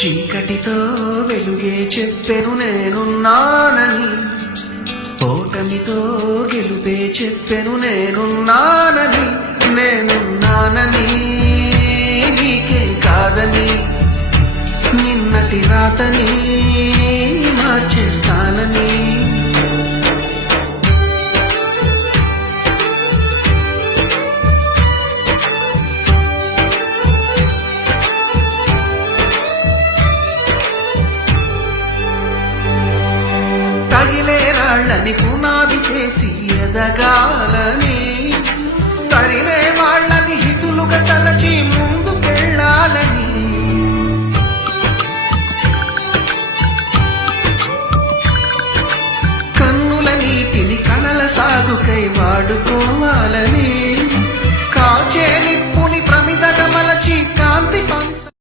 చీకటితో వెలుగే చెప్పెను నేనున్నానని, ఓటమితో గెలుపే చెప్పెను నేనున్నానని, నేనున్నానని నీకేం కాదని, నిన్నటి రాతని మార్చేస్తానని. తగిలే రాళ్ళని పునాది చేసి ఎదగాలని, తరిమే వాళ్ళని హితులుగా తలచి ముందుకెళ్ళాలని,